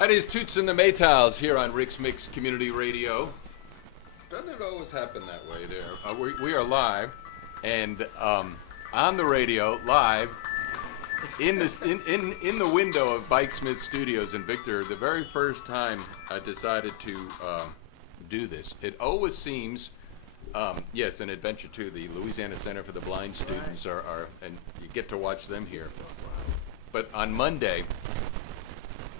That is Toots and the Maytals here on Rick's Mix Community Radio. Doesn't it always happen that way there? We are live and on the radio, live, in the window of Bike Smith Studios in Victor, the very first time I decided to do this. It always seems, yes, an adventure too. The Louisiana Center for the Blind students are and you get to watch them here. But on Monday,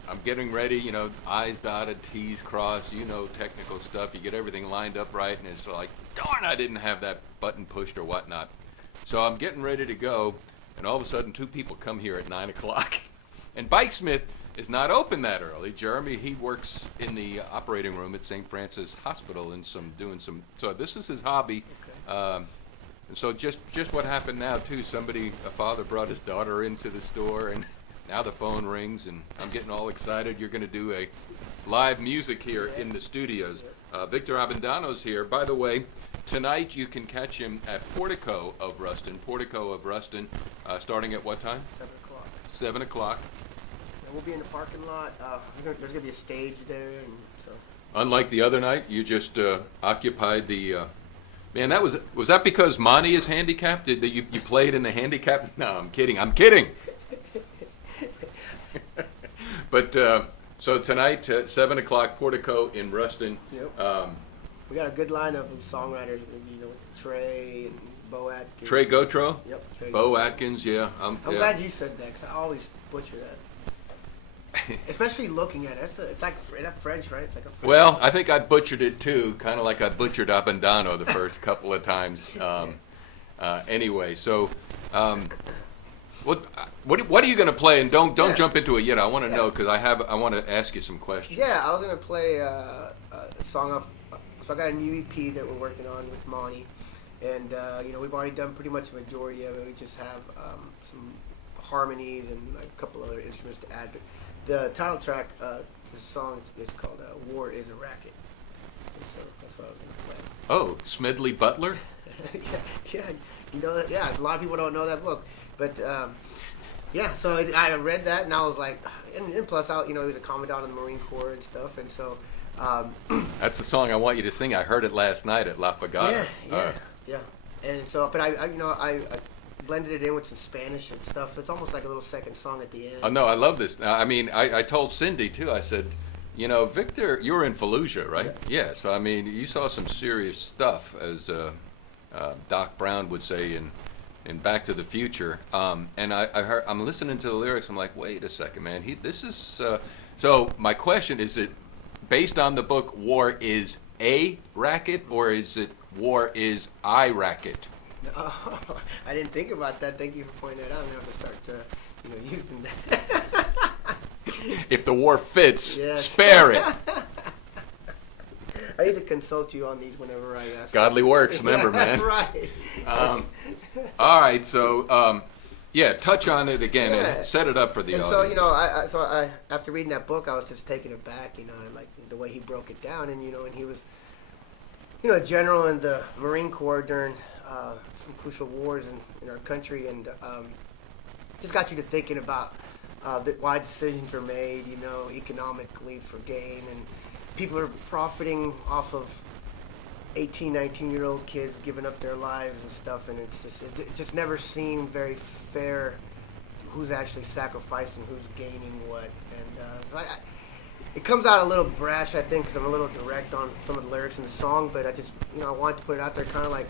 I'm getting ready, you know, I's dotted, T's crossed, you know, technical stuff. You get everything lined up right, and it's like, darn, I didn't have that button pushed or whatnot. So I'm getting ready to go, and all of a sudden, two people come here at 9 o'clock. And Bike Smith is not open that early. Jeremy, he works in the operating room at St. Francis Hospital and so this is his hobby. Okay. And so just what happened now, too, a father brought his daughter into the store, and now the phone rings, and I'm getting all excited. You're going to do a live music here in the studios. Victor Abendano's here. By the way, tonight you can catch him at Portico of Ruston, starting at what time? 7 o'clock. 7 o'clock. And we'll be in the parking lot. There's going to be a stage there. And so. Unlike the other night, you just occupied the... Man, was that because Monty is handicapped? Did you played in the handicap? No, I'm kidding. But so tonight, 7 o'clock, Portico in Ruston. Yep. We got a good lineup of songwriters. You know, Trey and Bo Atkins. Trey Gotro. Yep. Trey Bo Gotro. Atkins. Yeah. I'm glad you said that because I always butcher that. Especially looking at it. It's like that French, right? It's like a French. Well, I think I butchered it too, kind of like I butchered Abendano the first couple of times. Anyway, so. What are you going to play? And don't jump into it yet. I want to know because I want to ask you some questions. Yeah, I was going to play a song off. So I got a new EP that we're working on with Monty, and you know, we've already done pretty much a majority of it. We just have some harmonies and a couple other instruments to add. But the title track, the song is called "War Is a Racket," and so that's what I was going to play. Oh, Smedley Butler. yeah, you know that. Yeah, a lot of people don't know that book. But, yeah, so I read that, and I was like, and plus, he was a commandant in the Marine Corps and stuff, and so... That's the song I want you to sing. I heard it last night at La Fagata. Yeah. And so, but I blended it in with some Spanish and stuff, so it's almost like a little second song at the end. Oh, no, I love this. I mean, I told Cindy, too, I said, you know, Victor, you were in Fallujah, right? Yeah, so, I mean, you saw some serious stuff, as Doc Brown would say in Back to the Future, and I'm listening to the lyrics. I'm like, wait a second, man. This is so. My question is: it based on the book "War Is a Racket" or is it "War Is I Racket"? No, I didn't think about that. Thank you for pointing that out. I'm gonna have to start using that. If the war fits, yes. Spare it. I need to consult you on these whenever I ask. Godly works, remember, man. That's right. All right, so touch on it again and set it up for the audience. So I after reading that book, I was just taken aback. Like the way he broke it down, and and he was, a general in the Marine Corps during some crucial wars in our country, and just got you to thinking about why decisions are made, economically for gain, and people are profiting off of 18, 19-year-old kids giving up their lives and stuff, and it just never seemed very fair who's actually sacrificing, who's gaining what. And so it comes out a little brash, I think, because I'm a little direct on some of the lyrics in the song, but I just, I wanted to put it out there kind of like,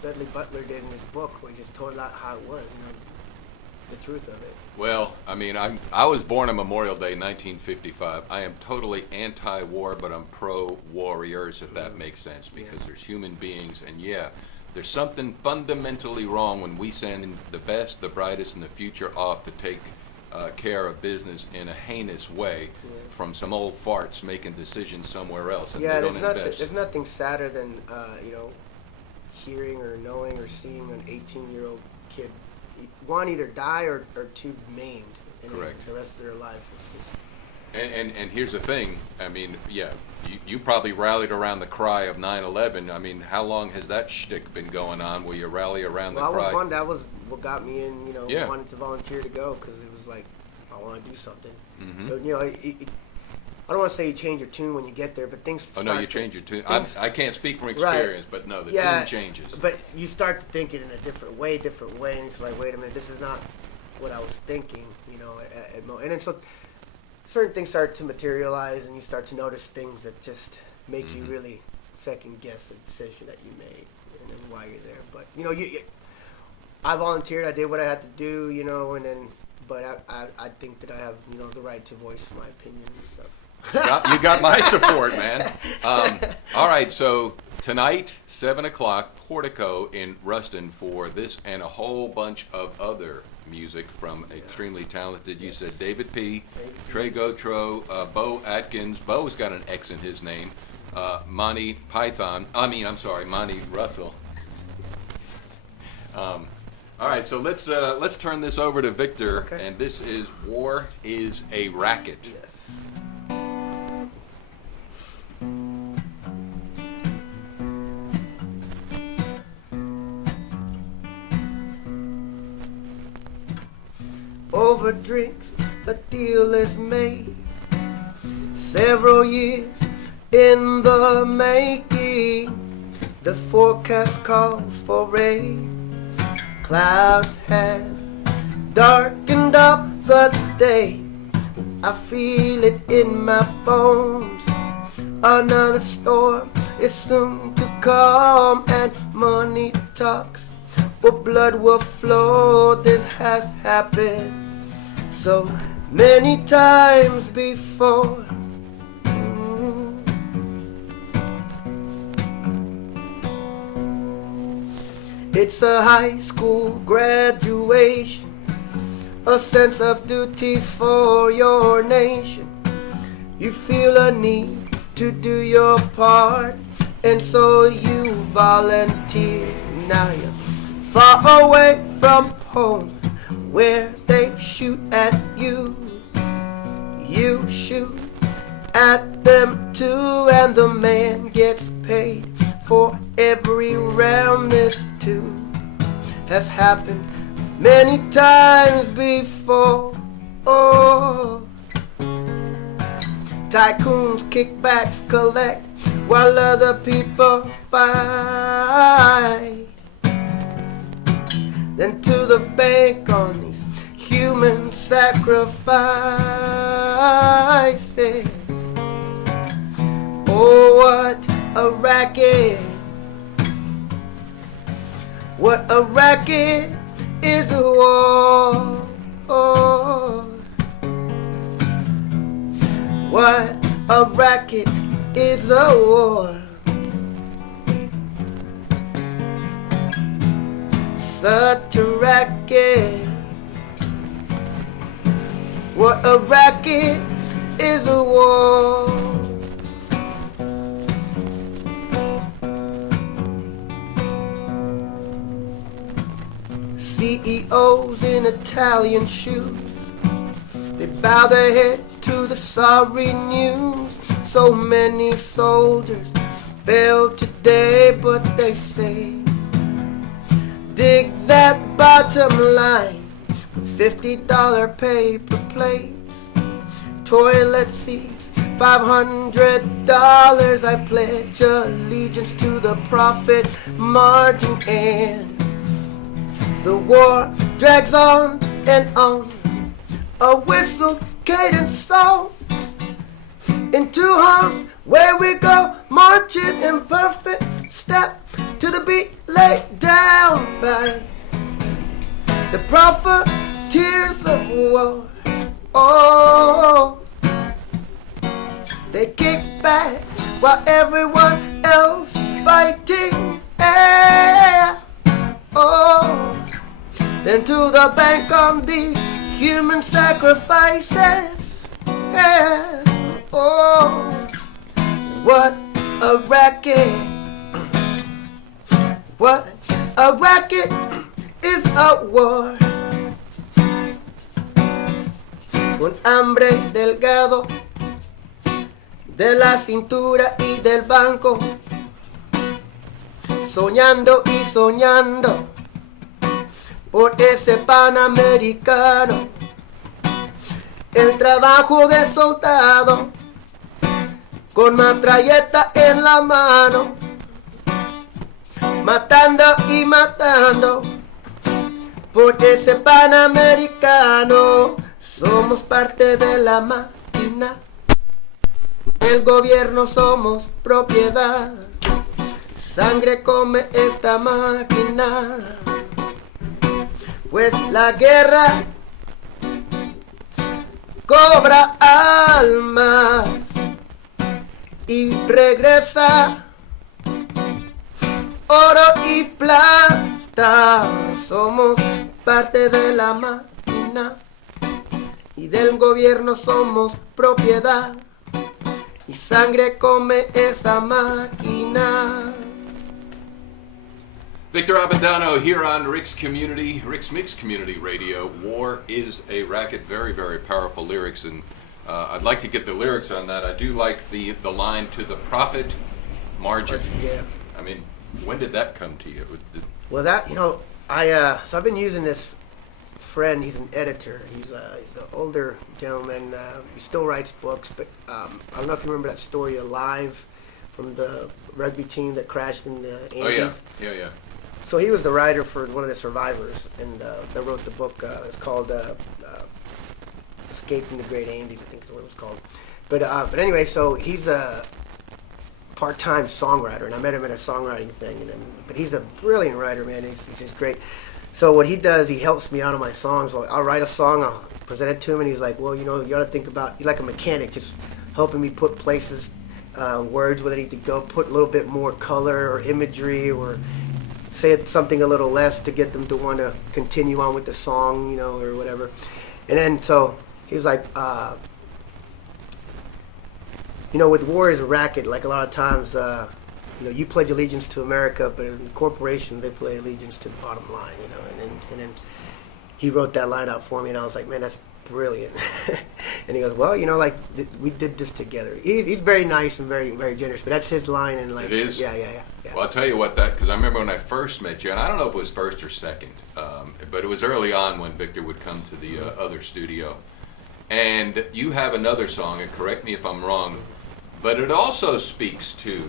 Smedley Butler did in his book, where he just told it out how it was, the truth of it. Well, I mean, I was born on Memorial Day, 1955. I am totally anti-war, but I'm pro-warriors, if that makes sense, because there's human beings, and there's something fundamentally wrong when we send the best, the brightest, and the future off to take care of business in a heinous way from some old farts making decisions somewhere else, and they don't invest. There's nothing sadder than, hearing or knowing or seeing an 18-year-old kid either die or two maimed in the rest of their life. It's just... And here's the thing. I mean, you probably rallied around the cry of 9/11. I mean, how long has that shtick been going on? Where you rally around the cry? That was what got me in. Wanted to volunteer to go because it was like I want to do something. Mm-hmm. But, I don't want to say you change your tune when you get there, but things. Oh no, you change your tune. I can't speak from Right. experience, but no, the tune changes. But you start to think it in a different way, and it's like, wait a minute, this is not what I was thinking, you know. And then so certain things start to materialize, and you start to notice things that just make you really second guess the decision that you made and then why you're there. But you know, I volunteered, I did what I had to do, you know, and then. But I think that I have, you know, the right to voice my opinion and stuff. You got my support, man. All right, so tonight, 7 o'clock, Portico in Ruston for this and a whole bunch of other music from extremely talented, you said David P., Trey Gotro, Bo Atkins. Bo's got an X in his name. Monty Russell. All right, so let's turn this over to Victor, and this is War is a Racket. Yes. Over drinks, a deal is made. Several years in the making. The forecast calls for rain. Clouds had darkened up the day. I feel it in my bones. Another storm is soon to come, and money talks, or blood will flow. This has happened so many times before. It's a high school graduation, a sense of duty for your nation. You feel a need to do your part, and so you volunteer. Now you're far away from home, where they shoot at you. You shoot at them too, and the man gets paid for every round. This too has happened many times before. Oh, tycoons kick back, collect, while other people fight. Then to the bank on these human sacrifices. Oh, what a racket. What a racket is a war. Oh. What a racket is a war. Such a racket. What a racket is a war. CEOs in Italian shoes, they bow their head to the sorry news. So many soldiers fell today, but they say, dig that bottom line with $50 paper plates, toilet seats, $500. I pledge allegiance to the profit margin, and the war drags on and on, a whistle cadence song. Into homes where we go, marching in perfect step to the beat laid down by the profiteers of war. Oh, they kick back while everyone else fighting. Yeah. Oh, then to the bank on these human sacrifices. Yeah. Oh, what a racket. What a racket is a war. Un hambre delgado de la cintura y del banco, soñando y soñando por ese panamericano. El trabajo de soldado con metralleta en la mano, matando y matando por ese panamericano. Somos parte de la máquina, el gobierno somos propiedad. Sangre come esta máquina, pues la guerra cobra almas y regresa oro y plata. Somos parte de la máquina y del gobierno somos propiedad. Y sangre come esa máquina. Victor Abendano here on Rick's Mix Community Radio. War is a racket. Very, very powerful lyrics, and I'd like to get the lyrics on that. I do like the line to the profit margin. Yeah. I mean, when did that come to you? Well, that, so I've been using this friend. He's an editor. He's an older gentleman. He still writes books, but I don't know if you remember that story, Alive, from the rugby team that crashed in the Andes. Oh yeah, yeah. So he was the writer for one of the survivors, and that wrote the book. It's called "Escaping the Great Andes," I think is what it was called. But anyway, so he's a part-time songwriter, and I met him at a songwriting thing. But he's a brilliant writer, man. He's just great. So what he does, he helps me out on my songs. So I'll write a song, I'll present it to him, and he's like, "Well, you ought to think about." He's like a mechanic, just helping me put places, words where they need to go, put a little bit more color or imagery, or say something a little less to get them to want to continue on with the song, or whatever. And then so he was like, with war is a racket. Like a lot of times, you pledge allegiance to America, but in the corporation they play allegiance to the bottom line, And then he wrote that line out for me, and I was like, man, that's brilliant. And he goes, well, we did this together. He's very nice and very, very generous, but that's his line. And like, it is. Yeah. Well, I'll tell you what, because I remember when I first met you, and I don't know if it was first or second, but it was early on when Victor would come to the other studio, and you have another song, and correct me if I'm wrong, but it also speaks to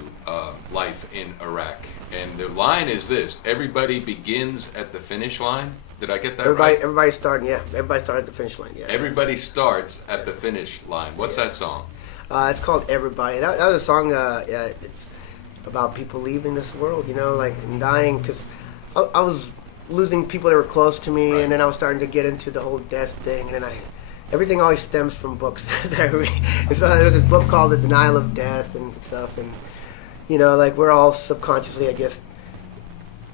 life in Iraq, and the line is this: everybody begins at the finish line. Did I get that right? Everybody starting at the finish line, yeah. Everybody starts at the finish line. What's that song? It's called Everybody. That was a song, it's about people leaving this world, and dying, because I was losing people that were close to me, Right. And then I was starting to get into the whole death thing, and then everything always stems from books that I read. And so there's a book called The Denial of Death and stuff, and, we're all subconsciously, I guess,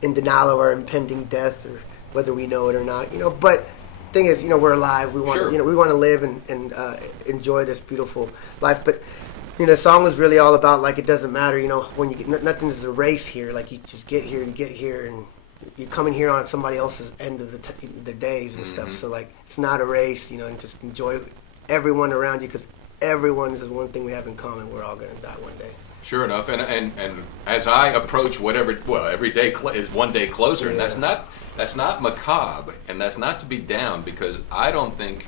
in denial of our impending death, or whether we know it or not, But thing is, we're alive. We want, Sure. we want to live and enjoy this beautiful life. But the song was really all about, like, it doesn't matter, when you get nothing is a race here. Like, you just get here, and you're coming here on somebody else's end of the days and stuff. So like, it's not a race, and just enjoy everyone around you, because everyone is one thing we have in common. We're all gonna die one day. Sure enough, and as I approach every day is one day closer, and that's not macabre, and that's not to be down, because I don't think,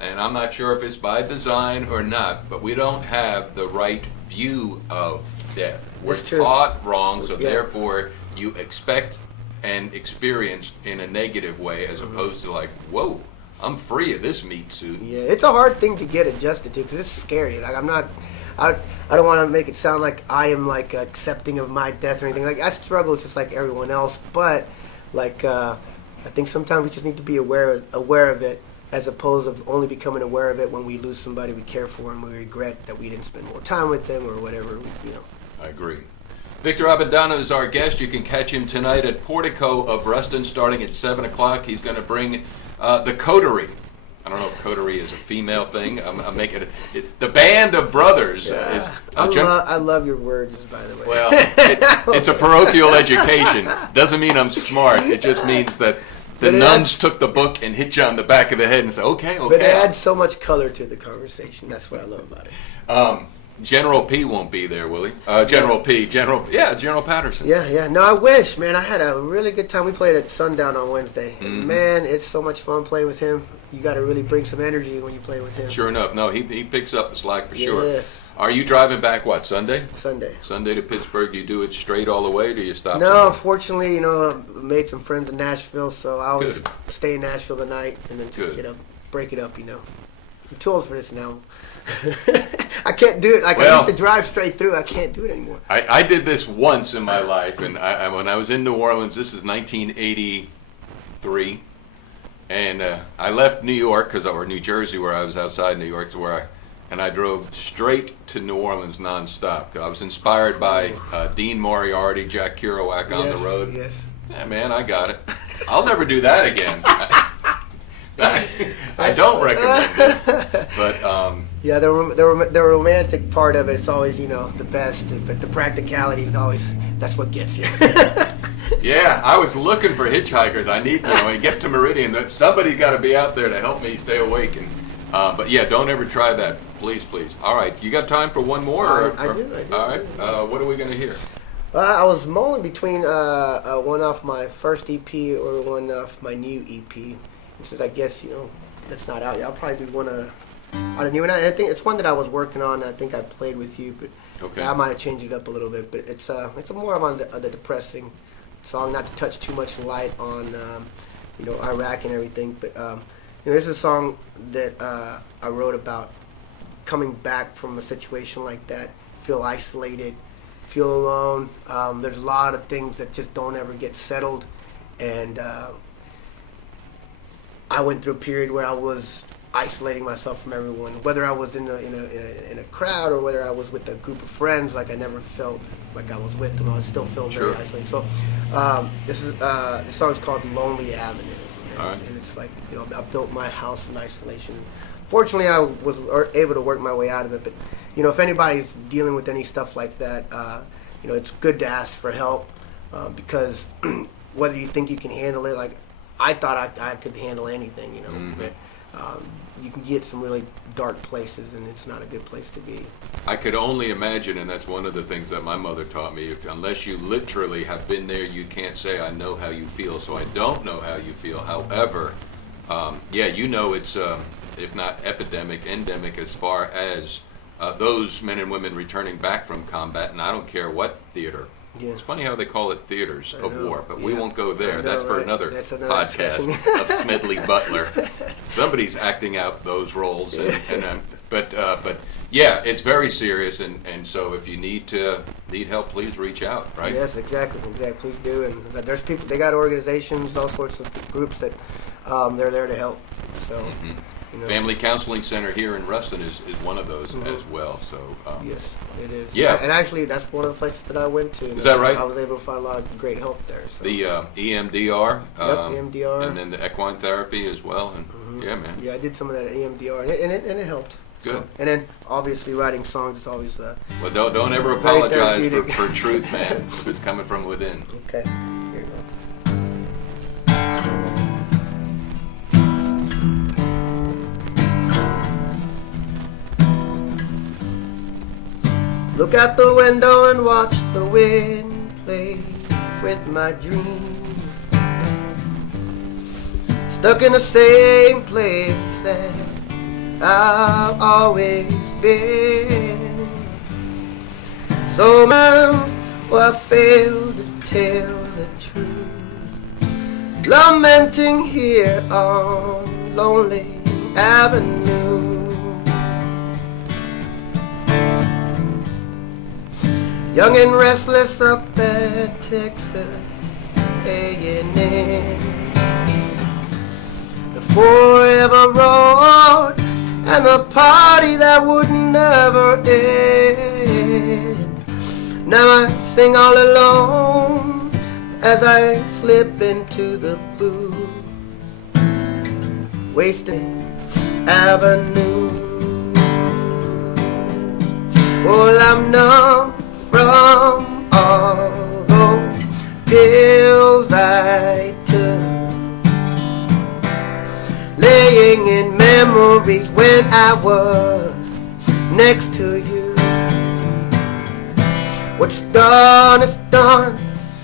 and I'm not sure if it's by design or not, but we don't have the right view of death. We're It's true. taught wrong, so Yeah. therefore you expect and experience in a negative way, as opposed to like, whoa, I'm free of this meat suit. Yeah, it's a hard thing to get adjusted to, because it's scary. Like, I don't want to make it sound like I am like accepting of my death or anything. Like, I struggle just like everyone else, but like I think sometimes we just need to be aware of it, as opposed to only becoming aware of it when we lose somebody we care for and we regret that we didn't spend more time with them or whatever. I agree. Victor Abendano is our guest. You can catch him tonight at Portico of Ruston starting at 7 o'clock. He's going to bring the coterie. I don't know if coterie is a female thing. I'm making it. The band of brothers is. I love your words, by the way. Well, it's a parochial education. Doesn't mean I'm smart. It just means that the nuns took the book and hit you on the back of the head and said, okay. But it adds so much color to the conversation. That's what I love about it. General P won't be there, will he? General Patterson. Yeah. No, I wish, man. I had a really good time. We played at Sundown on Wednesday. And man, it's so much fun playing with him. You got to really bring some energy when you play with him. Sure enough. No, he picks up the slack for sure. Yes. Are you driving back, what, Sunday? Sunday. Sunday to Pittsburgh. You do it straight all the way, or do you stop No, somewhere? unfortunately, I made some friends in Nashville, so I always Good. stay in Nashville tonight and then just, Good. break it up, I'm too old for this now. I can't do it. Like, I Well, used to drive straight through. I can't do it anymore. I did this once in my life, and when I was in New Orleans, this is 1983, and I left New York, or New Jersey, where I was outside New York, and I drove straight to New Orleans nonstop. I was inspired by Dean Moriarty, Jack Kerouac on the road. Yes. Yeah, man, I got it. I'll never do that again. I don't recommend it, but Yeah, the romantic part of it's always, the best, but the practicality is always, that's what gets you. yeah, I was looking for hitchhikers. I need, I get to Meridian, somebody's got to be out there to help me stay awake. And but yeah, don't ever try that, please. All right, you got time for one more? I do. All right, what are we going to hear? I was mulling between one off my first EP or one off my new EP. And since I guess, that's not out yet, I'll probably do one on the new one. I think it's one that I was working on. I think I played with you, but Okay. I might have changed it up a little bit. But it's a more of on the depressing song, not to touch too much light on Iraq and everything. But this is a song that I wrote about coming back from a situation like that, feel isolated, feel alone. There's a lot of things that just don't ever get settled, and I went through a period where I was isolating myself from everyone, whether I was in a crowd or whether I was with a group of friends. Like, I never felt like I was with them. I still felt very isolated. So this song's called Lonely Avenue, All right. and it's like, I built my house in isolation. Fortunately, I was able to work my way out of it. But if anybody's dealing with any stuff like that, it's good to ask for help, because whether you think you can handle it, like I thought I could handle anything, Mm-hmm. but you can get some really dark places, and it's not a good place to be. I could only imagine, and that's one of the things that my mother taught me. Unless you literally have been there, you can't say, I know how you feel. So I don't know how you feel. However, it's, if not epidemic, endemic, as far as those men and women returning back from combat, and I don't care what theater. Yeah. It's funny how they call it theaters of know. war, but we Yeah. won't go there. I know, That's for right? another That's another podcast discussion. of Smedley Butler. Somebody's acting out those roles, but yeah, it's very serious, and so if you need help, please reach out. Right? Yes, exactly. Please do. And there's people. They got organizations, all sorts of groups that they're there to help. So. Mm-hmm. Family Counseling Center here in Ruston is one of those Mm-hmm. as well. So Yes, it is. Yeah. And actually, that's one of the places that I went to. Is that right? I was able to find a lot of great help there. So. the EMDR, EMDR. and then the equine therapy as well. And yeah, man. Yeah, I did some of that at EMDR, and it helped. Good. So, and then obviously writing songs is always Well, don't ever Very apologize therapeutic. for truth, man. If it's coming from within. okay. Here you go. Look out the window and watch the wind play with my dreams. Stuck in the same place that I've always been. So miles where I failed to tell the truth, lamenting here on Lonely Avenue. Young and restless up at Texas A&M, the forever road and the party that would never end. Now I sing all alone as I slip into the booth, Wasted Avenue. Well, I'm numb from all those pills I took, laying in memories when I was next to you. What's done is done,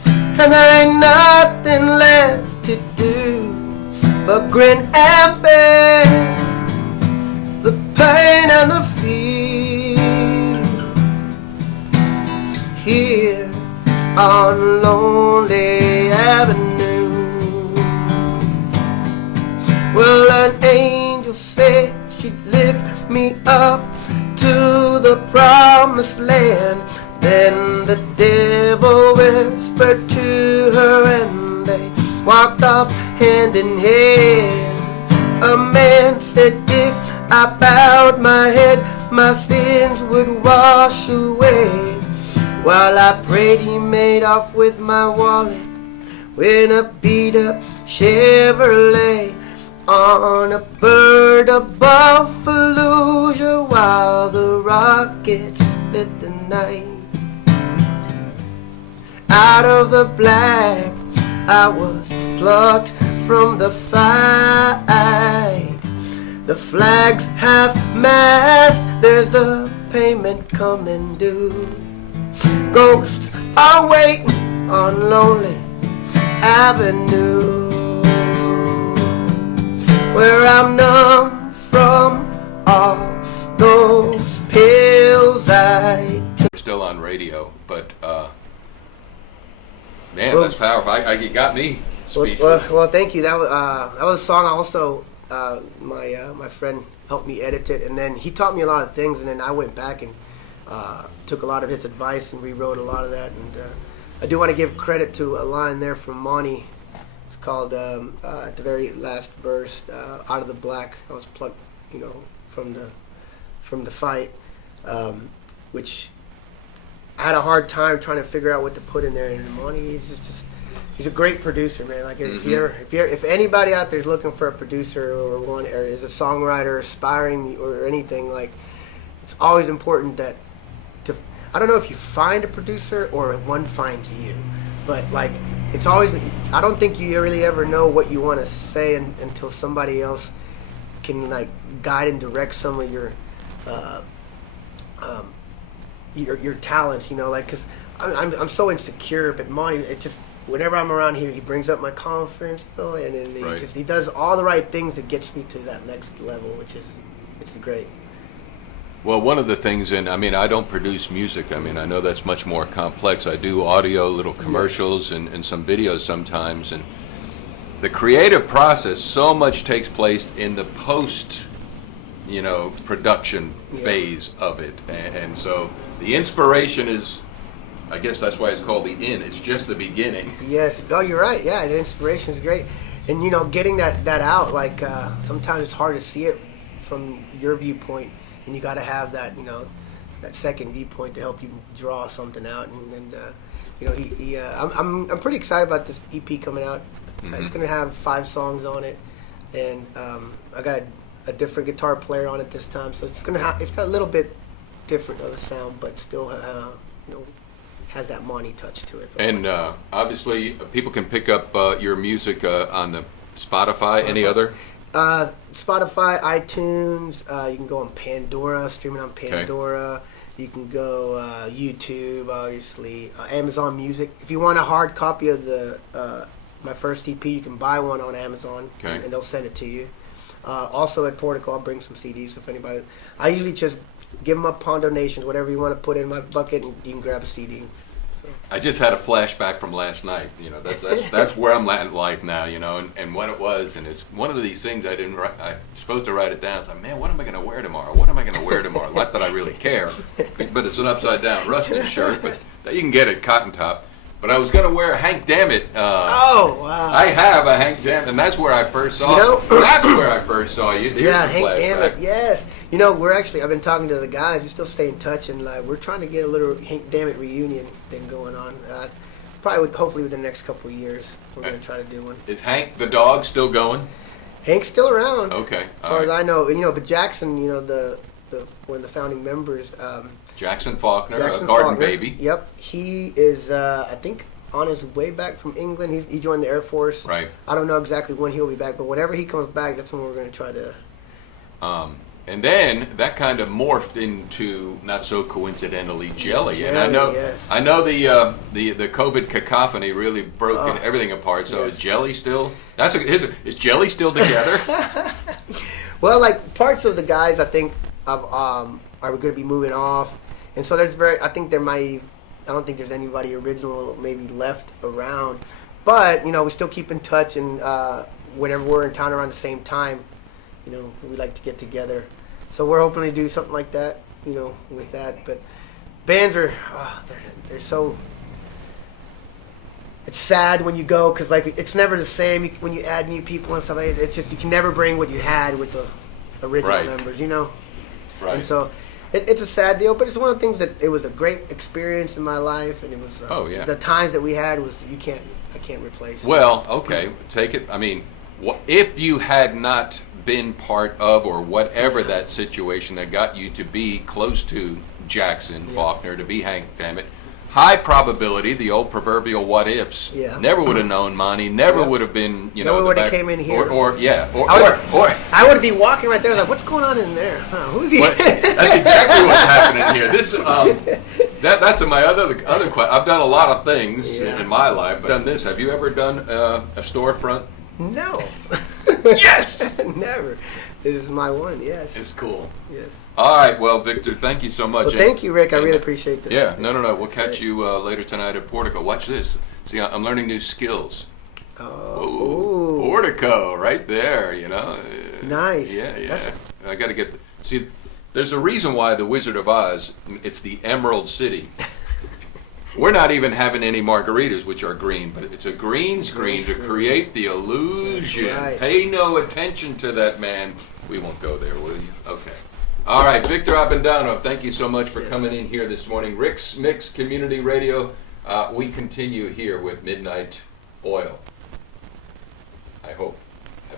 and there ain't nothing left to do but grin and bear the pain and the fear. here on Lonely Avenue. Well, an angel said she'd lift me up to the promised land. Then the devil whispered to her, and they walked off hand in hand. A man said if I bowed my head, my sins would wash away. While I prayed, he made off with my wallet in a beat-up Chevrolet on a bird above Fallujah, while the rockets lit the night. Out of the black, I was plucked from the fight. The flag's half-mast, there's a payment coming due. Ghosts are waiting on Lonely Avenue, where I'm numb from all those pills I took. We're still on radio, but man, that's powerful. You got me speechless. Well, thank you. That was a song. I also my friend helped me edit it, and then he taught me a lot of things, and then I went back and took a lot of his advice and rewrote a lot of that. And I do want to give credit to a line there from Monty. It's called at the very last verse, "Out of the black, I was plucked, from the fight," which I had a hard time trying to figure out what to put in there. And Monty, he's a great producer, man. Like if anybody out there is looking for a producer or is a songwriter aspiring or anything, like, it's always important that I don't know if you find a producer or one finds you, but like it's always, I don't think you really ever know what you want to say until somebody else can like guide and direct some of your talents, like, because I'm so insecure, but Monty, it's just whenever I'm around here, he brings up my confidence, and then Right. he does all the right things that gets me to that next level, it's great. Well, one of the things, and I mean, I don't produce music. I mean, I know that's much more complex. I do audio, little commercials, and some videos sometimes. And the creative process, so much takes place in the post, production phase of it. And so the inspiration is, I guess that's why it's called the in. It's just the beginning. Yes. No, you're right. Yeah, the inspiration is great. And, getting that out, like, sometimes it's hard to see it from your viewpoint. And you got to have that, that second viewpoint to help you draw something out. And I'm pretty excited about this EP coming out. Mm-hmm. It's going to have 5 songs on it, and I got a different guitar player on it this time. So it's it's got a little bit different of a sound, but still, has that Monty touch to it. And obviously, people can pick up your music on the Spotify. Any other? Spotify, iTunes. You can go on Pandora, streaming on Pandora. Okay. You can go YouTube, obviously. Amazon Music. If you want a hard copy of my first EP, you can buy one on Amazon, and they'll send it to you. Also at Portico, I'll bring some CDs if anybody. I usually just give them up upon donations, whatever you want to put in my bucket, and you can grab a CD. So. I just had a flashback from last night. That's where I'm at in life now. And what it was, and it's one of these things I didn't write. I'm supposed to write it down. It's like, man, what am I going to wear tomorrow? What am I going to wear tomorrow? Not that I really care, but it's an upside down Ruston shirt, but that you can get at Cotton Top. But I was going to wear a Hank Dammit. Oh, wow. I have a Hank Dammit, and that's where I first saw That's where I first saw you. Here's yeah, a Hank flashback. Dammit, yes. I've been talking to the guys. We still stay in touch, and we're trying to get a little Hank Dammit reunion thing going on. Hopefully within the next couple of years, we're going to try to do one. Is Hank the dog still going? Hank's still around. Okay. As far as I know. But Jackson, one of the founding members. Jackson Faulkner, Jackson a garden Faulkner, baby. Yep. He is, I think, on his way back from England. He joined the Air Force. Right. I don't know exactly when he'll be back, but whenever he comes back, that's when we're going to try to... And then that kind of morphed into, not so coincidentally, Jelly. And yes. I know the COVID cacophony really broke everything apart. So yes. is Jelly still? Is Jelly still together? Well, like parts of the guys, I think, are going to be moving off, and so I think there might don't think there's anybody original maybe left around. But, you know, we still keep in touch, and whenever we're in town around the same time, you know, we like to get together. So we're hoping to do something like that, you know, with that. But bands are, they're so, it's sad when you go, because, like, it's never the same when you add new people and stuff like that. It's just, you can never bring what you had with the original members, you know? Right. And so it's a sad deal, but it's one of the things that it was a great experience in my life, and it was the times that we had was I can't replace. Well, okay, take it. I mean, if you had not been part of or whatever that situation that got you to be close to Jackson Faulkner, to be Hank Dammit, high probability, the old proverbial what ifs, never would have known Monty, never would have been, you know, never would have came in here. Or I would be walking right there like, what's going on in there? Huh, who's he? That's exactly what's happening here. This that's my other question. I've done a lot of things in my life, but done this. Have you ever done a storefront? No. Yes. Never. This is my one. Yes. It's cool. Yes. All right. Well, Victor, thank you so much. Well, thank you, Rick. I really appreciate this. Yeah. No. We'll catch you later tonight at Portico. Watch this. See, I'm learning new skills. Ooh. Portico, right there. You know. Nice. Yeah. I got to get. See, there's a reason why the Wizard of Oz. It's the Emerald City. We're not even having any margaritas, which are green, but it's a green screen to create the illusion. Right. Pay no attention to that man. We won't go there, will you? Okay. All right, Victor Abendano, thank you so much for coming in here this morning. Rick's Mix Community Radio. We continue here with Midnight Oil. I hope.